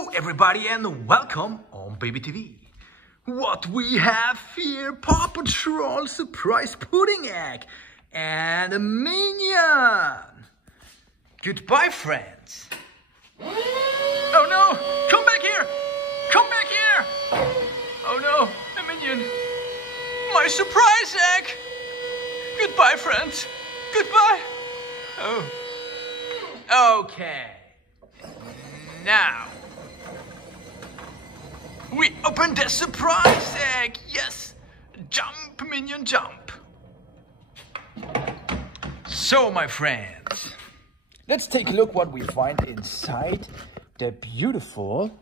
Hello everybody and welcome on Baby TV. What we have here, Paw Patrol surprise pudding egg and a Minion. Goodbye friends. Oh no, come back here, come back here. Oh no, a Minion. My surprise egg. Goodbye friends, goodbye. Oh, okay. Now, we open the surprise egg. Yes, jump, Minion, jump. So, my friends, let's take a look what we find inside the beautiful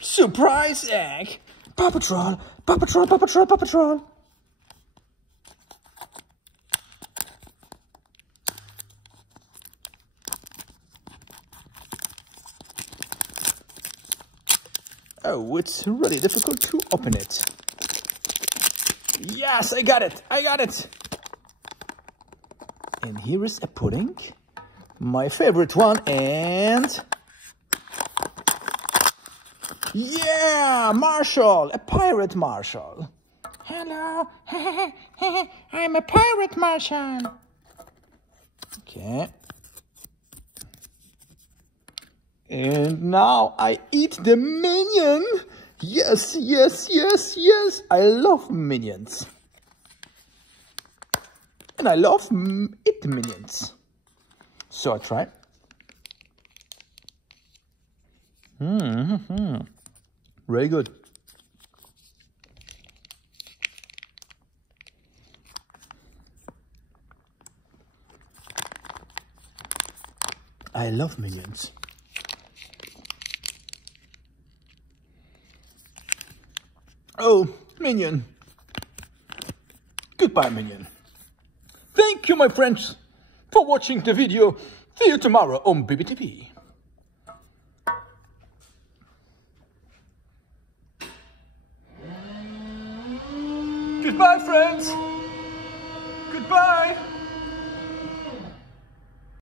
surprise egg. Paw Patrol, Paw Patrol, Paw Patrol, Paw Patrol. Oh, it's really difficult to open it. Yes, I got it. I got it. And here is a pudding. My favorite one. And yeah, Marshall, a pirate Marshall. Hello. I'm a pirate Marshall. Okay. And now I eat the Minion. Yes, yes, yes, yes. I love Minions. And I love eat Minions. So I try. Very good. I love Minions. Oh, Minion. Goodbye, Minion. Thank you, my friends, for watching the video. See you tomorrow on Baby TV. Goodbye, friends. Goodbye.